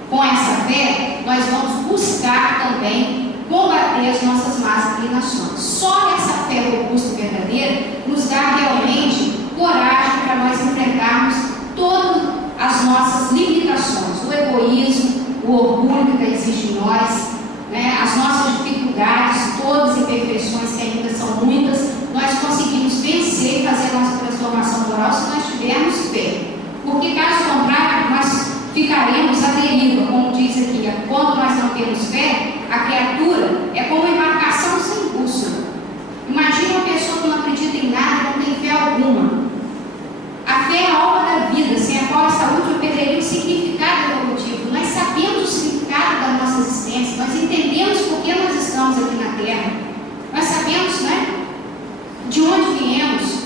com essa fé nós vamos buscar também combater as nossas más inclinações. Só essa fé robusta e verdadeira nos dá realmente coragem para nós enfrentarmos todas as nossas limitações, o egoísmo, o orgulho que existe em nós, as nossas dificuldades, todas as imperfeições que ainda são muitas, nós conseguimos vencer e fazer a nossa transformação moral se nós tivermos fé. Porque caso contrário, nós ficaremos à deriva, como diz aqui, quando nós não temos fé, a criatura é como uma embarcação sem bússola. Imagina uma pessoa que não acredita em nada, não tem fé alguma. A fé é a alma da vida, sem a escola de saúde eu perderia o significado evolutivo. Nós sabemos o significado da nossa existência, nós entendemos por que nós estamos aqui na Terra, nós sabemos, né, de onde viemos,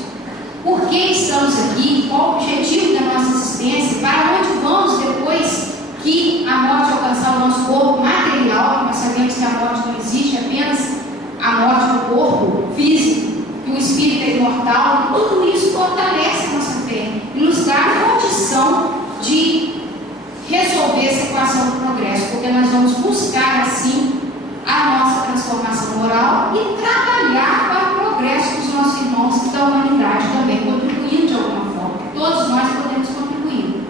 por que estamos aqui, qual o objetivo da nossa existência, para onde vamos depois que a morte alcançar o nosso corpo material. Nós sabemos que a morte não existe, apenas a morte do corpo físico, que o espírito é imortal. Tudo isso fortalece a nossa fé e nos dá a condição de resolver essa equação do progresso, porque nós vamos buscar assim a nossa transformação moral e trabalhar para o progresso dos nossos irmãos da humanidade também, contribuindo de alguma forma. Todos nós podemos contribuir.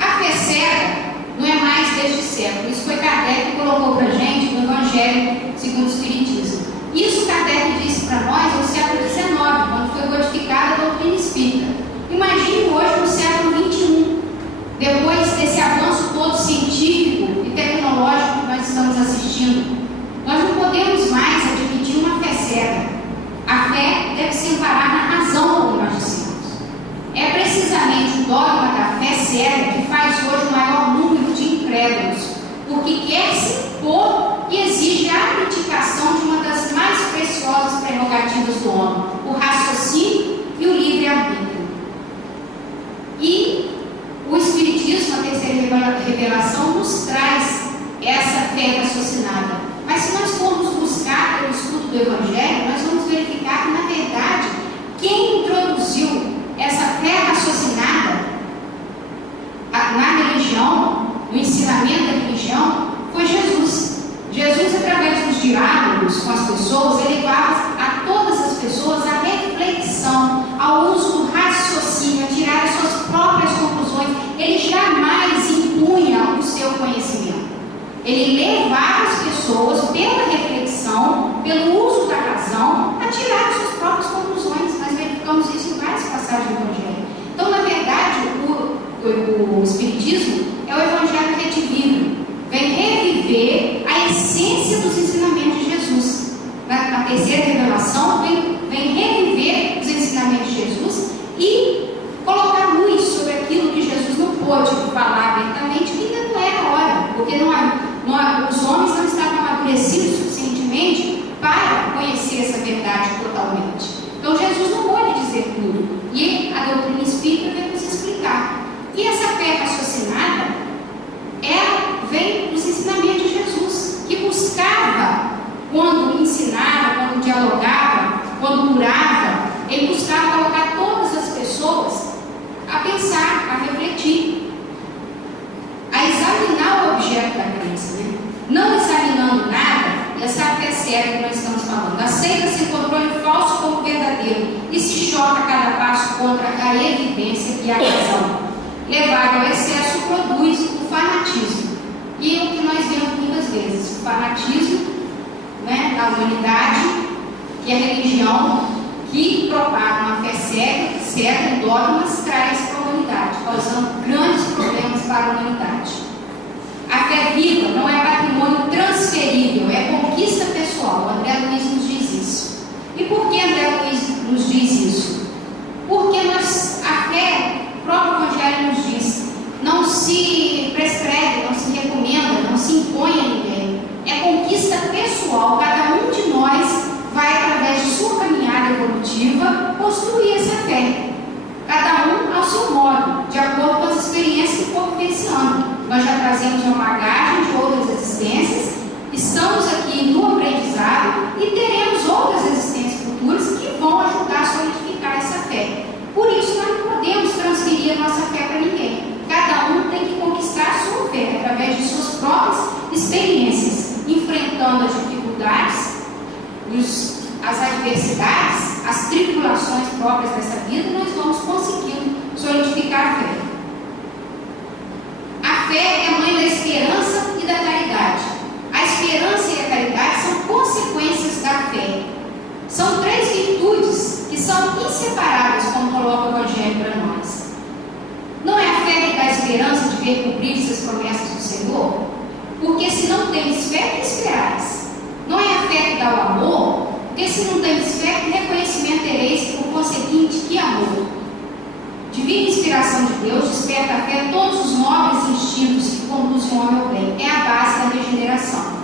A fé cega não é mais deste século. Isso foi Kardec que colocou para a gente no Evangelho segundo o Espiritismo. Isso Kardec disse para nós no século XIX, quando foi codificada a doutrina espírita. Imagine hoje no século XXI, depois desse avanço todo científico e tecnológico que nós estamos assistindo. Nós não podemos mais admitir uma fé cega. A fé deve se amparar na razão, como nós dissemos. É precisamente o dogma da fé cega que faz hoje o maior número de incrédulos, porque quer se impor e exige a abdicação de uma das mais preciosas prerrogativas do homem, o raciocínio e o livre-arbítrio. E o Espiritismo, a terceira revelação, nos traz essa fé raciocinada. Mas se nós formos buscar pelo estudo do Evangelho, nós vamos verificar que, na verdade, quem introduziu essa fé raciocinada na religião, no ensinamento da religião, foi Jesus. Jesus, através dos diálogos com as pessoas, elevava a todas as pessoas à reflexão, ao uso do raciocínio, a tirar as suas próprias conclusões. Ele jamais impunha o seu conhecimento. Ele levava as pessoas, pela reflexão, pelo uso da razão, a tirar as suas próprias conclusões. Nós verificamos isso em várias passagens do Evangelho. Então, na verdade, o Espiritismo é o Evangelho redivivo. Vem reviver a essência dos ensinamentos de Jesus. Na terceira revelação, vem reviver os ensinamentos de Jesus e colocar luz sobre aquilo que Jesus não pôde falar abertamente, que ainda não era a hora, porque os homens não estavam amadurecidos suficientemente para conhecer essa verdade totalmente. Então Jesus não pôde dizer tudo, e a doutrina espírita vem nos explicar. E essa fé raciocinada, ela vem dos ensinamentos de Jesus, que buscava, quando ensinava, quando dialogava, quando curava, ele buscava colocar todas as pessoas a pensar, a refletir, a examinar o objeto da crença, né? Não examinando nada, essa é a fé cega que nós estamos falando. Aceita-se o controle falso como verdadeiro e se choca a cada passo contra a evidência e a razão. Levado ao excesso produz o fanatismo. E é o que nós vemos muitas vezes, o fanatismo, né, da humanidade, que a religião que propaga uma fé cega em dogmas traz para a humanidade, causando grandes problemas para a humanidade. A fé viva não é patrimônio transferível, é conquista pessoal. O André Luiz nos diz isso. E por que André Luiz nos diz isso? Porque a fé, o próprio Evangelho nos diz, não se prescreve, não se recomenda, não se impõe a ninguém. É conquista pessoal. Cada um de nós vai, através de sua caminhada evolutiva, construir essa fé. Cada um ao seu modo, de acordo com as experiências que for vivenciando. Nós já trazemos uma bagagem de outras existências, estamos aqui no aprendizado e teremos outras existências futuras que vão ajudar a solidificar essa fé. Por isso, nós não podemos transferir a nossa fé para ninguém. Cada um tem que conquistar a sua fé através de suas próprias experiências, enfrentando as dificuldades, as adversidades, as tribulações próprias dessa vida, nós vamos conseguindo solidificar a fé. A fé é a mãe da esperança e da caridade. A esperança e a caridade são consequências da fé. São três virtudes que são inseparáveis, como coloca o Evangelho para nós. Não é a fé que dá a esperança de ver cumprir-se as promessas do Senhor? Porque se não tens fé, que esperais? Não é a fé que dá o amor? Porque se não tens fé, que reconhecimento tereis, por conseguinte, que amor? Divina inspiração desperta a fé todos os nobres instintos que conduzem o homem ao bem. É a base da regeneração.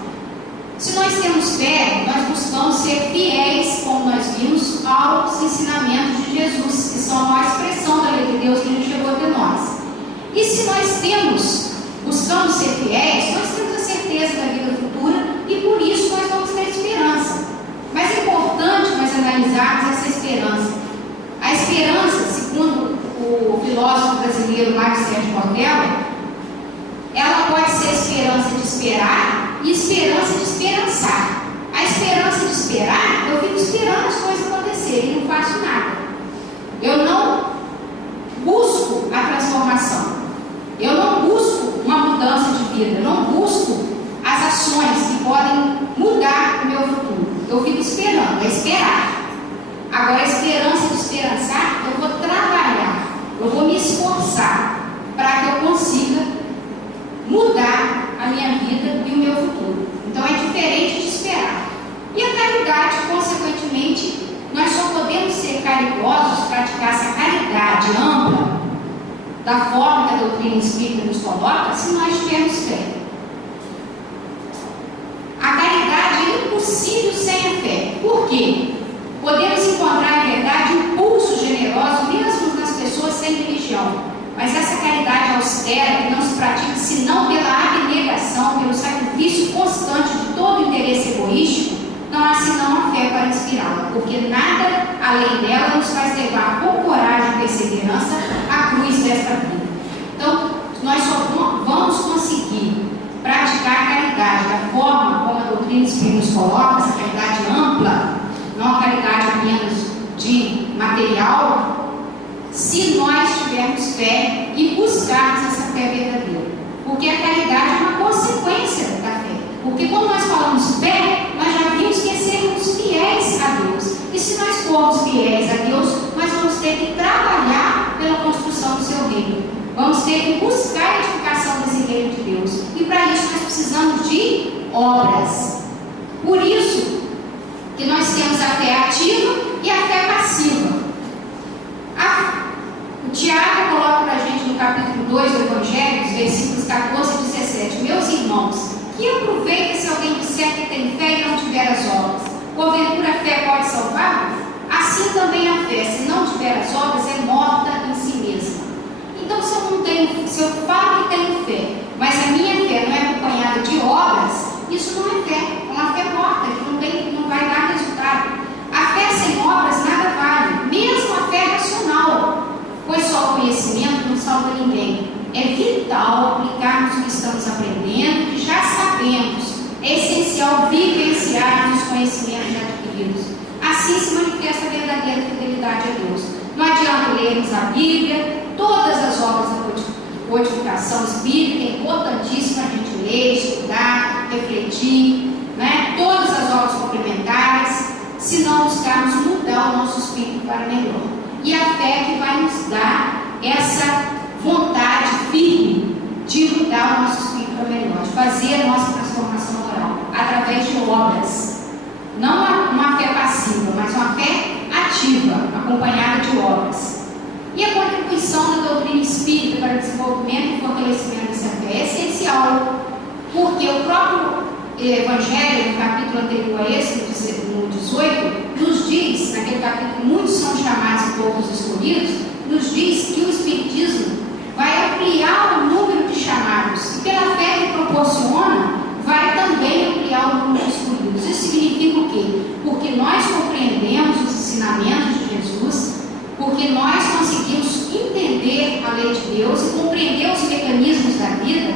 Se nós temos fé, nós buscamos ser fiéis, como nós vimos, aos ensinamentos de Jesus, que são a expressão da lei de Deus que ele chegou até nós. E se nós buscamos ser fiéis, nós temos a certeza da vida futura e por isso nós vamos ter esperança. Mas é importante nós analisarmos essa esperança. A esperança, segundo o filósofo brasileiro Mário Sérgio Cortella, ela pode ser esperança de esperar e esperança de esperançar. A esperança de esperar, eu fico esperando as coisas acontecerem e não faço nada. Eu não busco a transformação. Eu não busco uma mudança de vida. Eu não busco as ações que podem mudar o meu futuro. Eu fico esperando, é esperar. Agora, a esperança de esperançar, eu vou trabalhar, eu vou me esforçar para que eu consiga mudar a minha vida e o meu futuro. Então, é diferente de esperar. E a caridade, consequentemente, nós só podemos ser caridosos, praticar essa caridade ampla, da forma que a doutrina espírita nos coloca, se nós tivermos fé. A caridade é impossível sem a fé. Por quê? Podemos encontrar, em verdade, impulsos generosos mesmo nas pessoas sem religião. Mas essa caridade austera, que não se pratica senão pela abnegação, pelo sacrifício constante de todo interesse egoístico, não há senão a fé para inspirá-la, porque nada além dela nos faz levar com coragem e perseverança a cruz desta vida. Então, nós só vamos conseguir praticar a caridade da forma como a doutrina espírita nos coloca, essa caridade ampla, não a caridade apenas de material, se nós tivermos fé e buscarmos essa fé verdadeira. Porque a caridade é uma consequência da fé. Porque quando nós falamos fé, nós já vimos que é sermos fiéis a Deus. E se nós formos fiéis a Deus, nós vamos ter que trabalhar pela construção do seu reino. Vamos ter que buscar a edificação desse reino de Deus. E para isso nós precisamos de obras. Por isso que nós temos a fé ativa e a fé passiva. O Tiago coloca para a gente no capítulo 2 do Evangelho, dos versículos 14 e 17: Meus irmãos, que aproveita se alguém disser que tem fé e não tiver as obras? Porventura a fé pode salvar? Assim também a fé, se não tiver as obras, é morta em si mesma. Então, se eu falo que tenho fé, mas a minha fé não é acompanhada de obras, isso não é fé, é uma fé morta, que não vai dar resultado. A fé sem obras nada vale, mesmo a fé racional, pois só o conhecimento não salva ninguém. É vital aplicarmos o que estamos aprendendo, que já sabemos. É essencial vivenciarmos os conhecimentos já adquiridos. Assim se manifesta a verdadeira fidelidade a Deus. Não adianta lermos a Bíblia, todas as obras da codificação espírita, é importantíssimo a gente ler, estudar, refletir, né? Todas as obras complementares, se não buscarmos mudar o nosso espírito para melhor. E a fé que vai nos dar essa vontade firme de mudar o nosso espírito para melhor, de fazer a nossa transformação moral através de obras. Não uma fé passiva, mas uma fé ativa, acompanhada de obras. E a contribuição da doutrina espírita para o desenvolvimento e fortalecimento dessa fé é essencial, porque o próprio Evangelho, no capítulo anterior a esse, no 18, nos diz, naquele capítulo, muitos são chamados e poucos escolhidos, nos diz que o Espiritismo vai ampliar o número de chamados, e pela fé que proporciona, vai também ampliar o número de escolhidos. Isso significa o quê? Porque nós compreendemos os ensinamentos de Jesus, porque nós conseguimos entender a lei de Deus e compreender os mecanismos da vida,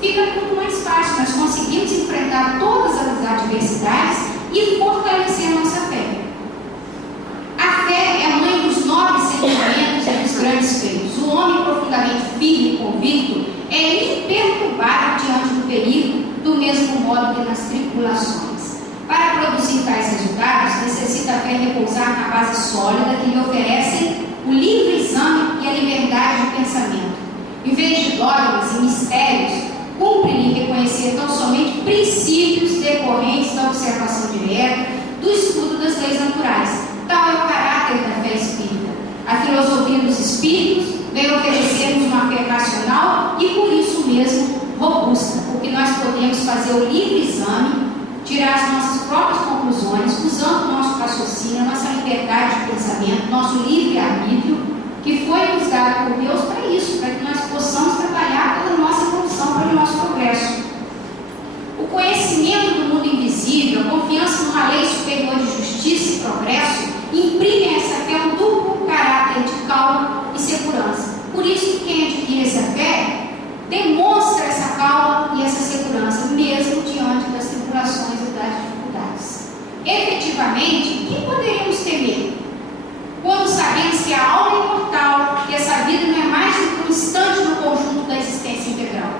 fica tudo mais fácil. Nós conseguimos enfrentar todas as adversidades e fortalecer a nossa fé. A fé é a mãe dos nobres sentimentos e dos grandes feitos. O homem profundamente firme e convicto é imperturbável diante do perigo, do mesmo modo que nas tribulações. Para produzir tais resultados, necessita a fé repousar na base sólida que lhe oferecem o livre exame e a liberdade de pensamento. Em vez de dogmas e mistérios, cumpre-lhe reconhecer tão somente princípios decorrentes da observação direta, do estudo das leis naturais. Tal é o caráter da fé espírita. A filosofia dos espíritos vem oferecer-nos uma fé racional e por isso mesmo robusta, porque nós podemos fazer o livre exame, tirar as nossas próprias conclusões, usando o nosso raciocínio, a nossa liberdade de pensamento, nosso livre-arbítrio, que foi nos dado por Deus para isso, para que nós possamos trabalhar pela nossa evolução, pelo nosso progresso. O conhecimento do mundo invisível, a confiança numa lei superior de justiça e progresso, imprime a essa fé um duplo caráter de calma e segurança. Por isso que quem adquire essa fé demonstra essa calma e essa segurança, mesmo diante das tribulações e das dificuldades. Efetivamente, o que poderíamos temer? Quando sabemos que a alma é imortal, que essa vida não é mais do que um instante no conjunto da existência integral.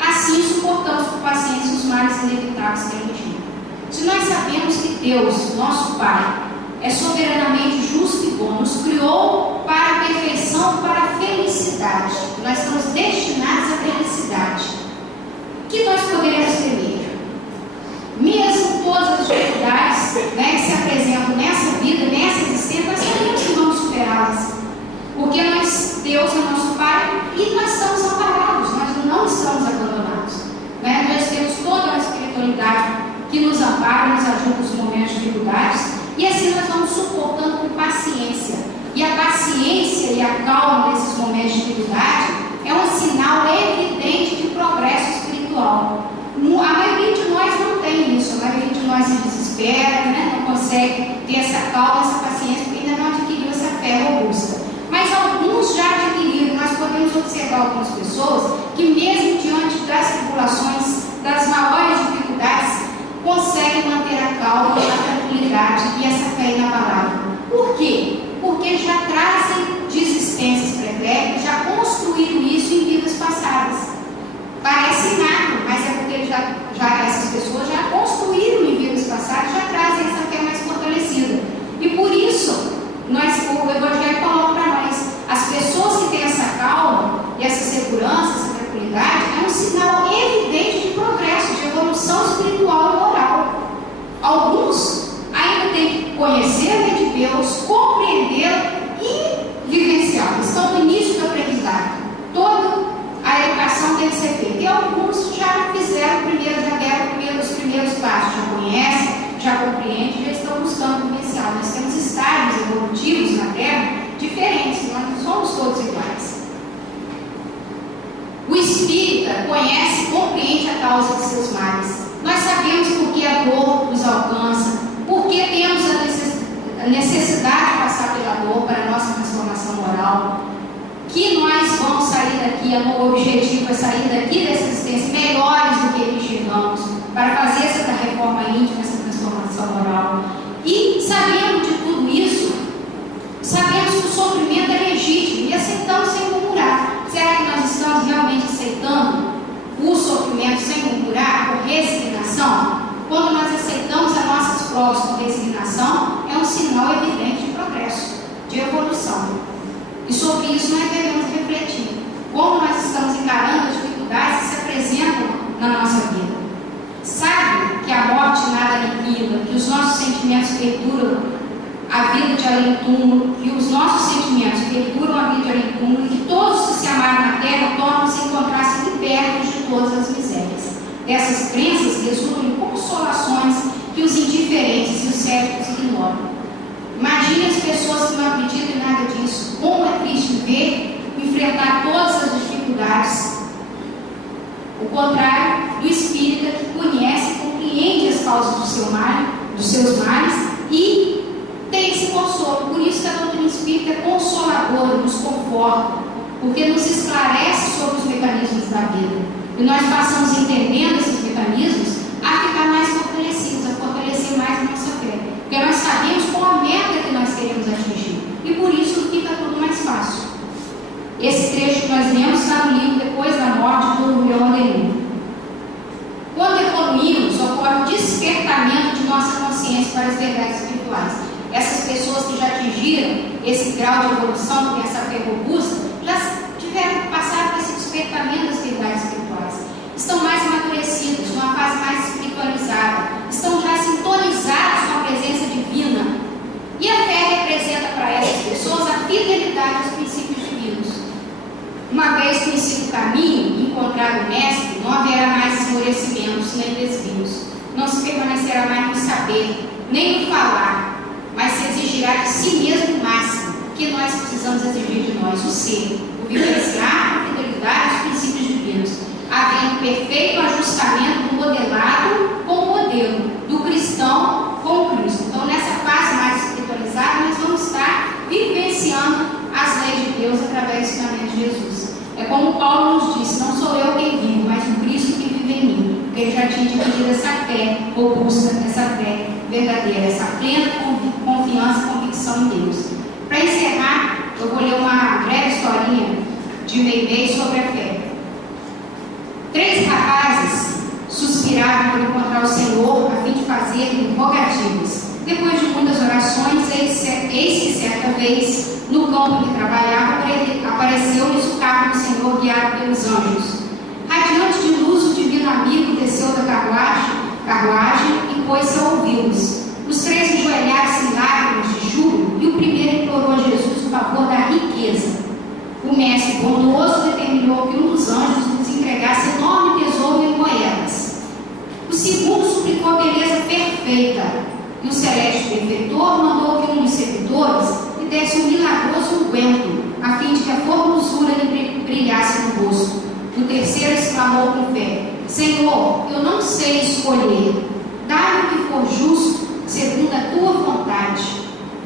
Assim, suportamos com paciência os males inevitáveis que elegimos. Se nós sabemos que Deus, nosso Pai, é soberanamente justo e bom, nos criou para a perfeição, para a felicidade. Nós estamos destinados à felicidade. O que nós poderemos temer? Mesmo todas as dificuldades, que se apresentam nessa vida, nessa existência, nós sabemos que vamos superá-las. Porque Deus é nosso Pai e nós estamos amparados, nós não estamos abandonados. Nós temos toda a espiritualidade que nos ampara, nos ajuda nos momentos de dificuldades, e assim nós vamos suportando com paciência. E a paciência e a calma nesses momentos de dificuldade é um sinal evidente de progresso espiritual. A maioria de nós não tem isso, a maioria de nós se desespera, não consegue ter essa calma, essa paciência, porque ainda não adquiriu essa fé robusta. Mas alguns já adquiriram. Nós podemos observar algumas pessoas que mesmo diante das tribulações, das maiores dificuldades, conseguem manter a calma, a tranquilidade e essa fé inabalável. Por quê? Porque já trazem de existências pretéritas, já construíram isso em vidas passadas. Parece nada, mas é porque essas pessoas já construíram em vidas passadas, já trazem essa fé mais fortalecida. E por isso, o Evangelho coloca para nós, as pessoas que têm essa calma e essa segurança, essa tranquilidade, é um sinal evidente de progresso, de evolução espiritual e moral. Alguns ainda têm que conhecer a lei de Deus, compreendê-la e vivenciá-la. Estão no início do aprendizado. Toda a educação deve ser feita. E alguns já fizeram já deram os primeiros passos, já conhecem, já compreendem, já estão buscando vivenciar. Nós temos estágios evolutivos na Terra diferentes, nós não somos todos iguais. O espírita conhece e compreende a causa de seus males. Nós sabemos por que a dor nos alcança, por que temos a necessidade de passar pela dor para a nossa transformação moral, que nós vamos sair daqui, o objetivo é sair daqui dessa existência melhores do que aqui chegamos, para fazer essa reforma íntima, essa transformação moral. E sabendo de tudo isso, sabemos que o sofrimento é legítimo e aceitamos sem murmurar. Será que nós estamos realmente aceitando o sofrimento sem murmurar, por resignação? Quando nós aceitamos as nossas provas com resignação, é um sinal evidente de progresso, de evolução. E sobre isso nós devemos refletir. Como nós estamos encarando as dificuldades que se apresentam na nossa vida. Sabe que a morte nada aniquila, que os nossos sentimentos perduram a vida de além-túmulo, que os nossos sentimentos perduram a vida de além-túmulo, e que todos que se amaram na terra tornam-se encontrar-se libertos de todas as misérias. Dessas crenças resultam em consolações que os indiferentes e os céticos ignoram. Imagine as pessoas que não acreditam em nada disso. Como é triste ver enfrentar todas as dificuldades. O contrário do espírita que conhece e compreende as causas dos seus males e tem esse consolo. Por isso que a doutrina espírita é consoladora, nos conforta, porque nos esclarece sobre os mecanismos da vida. E nós passamos entendendo esses mecanismos a ficar mais fortalecidos, a fortalecer mais a nossa fé. Porque nós sabemos qual a meta que nós queremos atingir. E por isso fica tudo mais fácil. Esse trecho que nós lemos está no livro Depois da Morte, do Leon Denis. Quando evoluímos, ocorre o despertamento de nossa consciência para as verdades espirituais. Essas pessoas que já atingiram esse grau de evolução, que essa fé robusta, já passaram por esse despertamento das verdades espirituais. Estão mais amadurecidos, numa fase mais espiritualizada. Estão já sintonizados com a presença divina. E a fé representa para essas pessoas a fidelidade aos princípios divinos. encontrado o Mestre, não haverá mais esmorecimentos nem desvios. Não se permanecerá mais no saber, nem no falar, mas se exigirá de si mesmo o máximo, que nós precisamos exigir de nós, o ser, o vivenciar a fidelidade aos princípios divinos, havendo perfeito ajustamento do modelado com o modelo, do cristão com o Cristo. Então, nessa fase mais espiritualizada, nós vamos estar vivenciando as leis de Deus através do ensinamento de Jesus. É como Paulo nos disse: não sou eu quem vivo, mas o Cristo que vive em mim. Porque ele já tinha adquirido essa fé robusta, essa fé verdadeira, essa plena confiança e convicção em Deus. Para encerrar, eu vou ler uma breve historinha de Meimei sobre a fé. 3 rapazes suspiraram por encontrar o Senhor a fim de fazer-lhe rogativas. Depois de muitas orações, eis que certa vez, no campo em que trabalhava, apareceu-lhes o carro do Senhor guiado pelos anjos. Radiante de luz, o divino amigo desceu da carruagem e pôs-se a ouvi-los. Os 3 enjoelharam-se em lágrimas de júbilo e o primeiro implorou a Jesus o favor da riqueza. O mestre bondoso determinou que um dos anjos lhes entregasse enorme tesouro em moedas. O segundo suplicou a beleza perfeita e o celeste benfeitor mandou que um dos servidores lhe desse um milagroso unguento, a fim de que a formosura lhe brilhasse no rosto. O terceiro exclamou com fé: Senhor, eu não sei escolher, dá-me o que for justo, segundo a tua vontade.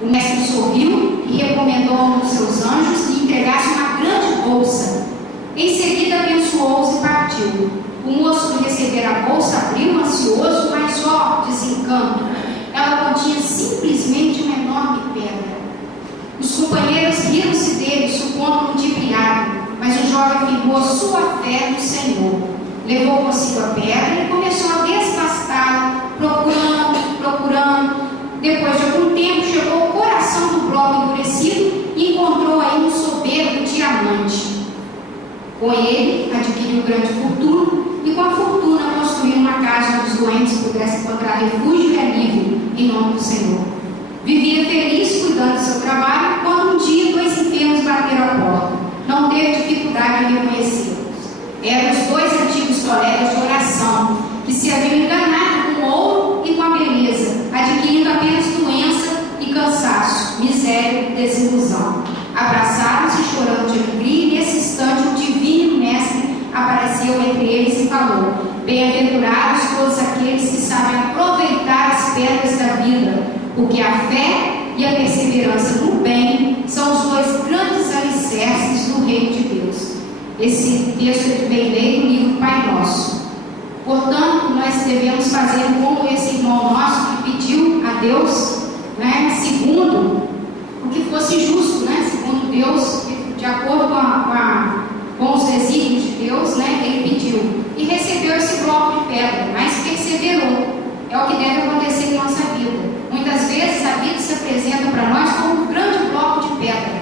O mestre sorriu e recomendou a um dos seus anjos que entregasse uma grande bolsa. Em seguida abençoou-os e partiu. O moço que recebera a bolsa abriu ansioso, mas ó, desencanto, ela continha simplesmente uma enorme pedra. Os companheiros riram-se dele, supondo ludibriado, mas o jovem firmou a sua fé no Senhor. Levou consigo a pedra e começou a desbastá-la, procurando. Depois de algum tempo, chegou ao coração do bloco endurecido e encontrou aí um soberbo diamante. Com ele, adquiriu grande fortuna e com a fortuna construiu uma casa onde os doentes pudessem encontrar refúgio e alívio em nome do Senhor. Vivia feliz cuidando do seu trabalho, quando um dia 2 enfermos bateram a porta. Não teve dificuldade em reconhecê-los. Eram os 2 antigos colegas de oração, que se haviam enganado com o ouro e com a beleza, adquirindo apenas doença e cansaço, miséria e desilusão. Abraçaram-se chorando de alegria, e nesse instante o divino mestre apareceu entre eles e falou: Bem-aventurados todos aqueles que sabem aproveitar as pedras da vida, porque a fé e a perseverança no bem são os 2 grandes alicerces do reino de Deus. Esse texto é de Meimei do livro Pai Nosso. Portanto, nós devemos fazer como esse irmão nosso que pediu a Deus, segundo o que fosse justo, segundo Deus, de acordo com os desígnios de Deus, ele pediu e recebeu esse bloco de pedra, mas perseverou. É o que deve acontecer em nossa vida. Muitas vezes a vida se apresenta para nós como um grande bloco de pedra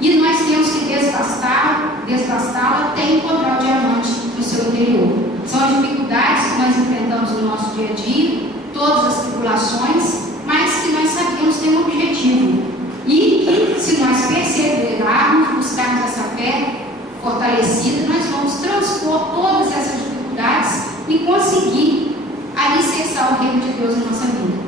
e nós temos que desbastá-la até encontrar o diamante no seu interior. São as dificuldades que nós enfrentamos no nosso dia a dia, todas as tribulações, mas que nós sabemos ter um objetivo. E que, se nós perseverarmos, buscarmos essa fé fortalecida, nós vamos transpor todas essas dificuldades e conseguir alicerçar o reino de Deus na nossa vida.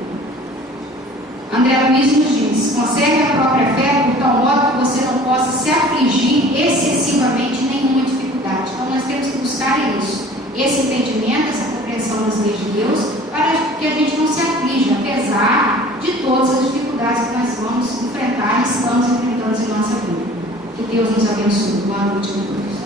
André Luiz nos diz: conserve a própria fé por tal modo que você não possa se afligir excessivamente em nenhuma dificuldade. Então nós temos que buscar isso, esse entendimento, essa compreensão das leis de Deus, para que a gente não se aflija, apesar de todas as dificuldades que nós vamos enfrentar e estamos enfrentando em nossa vida. Que Deus nos abençoe. Boa noite a todos.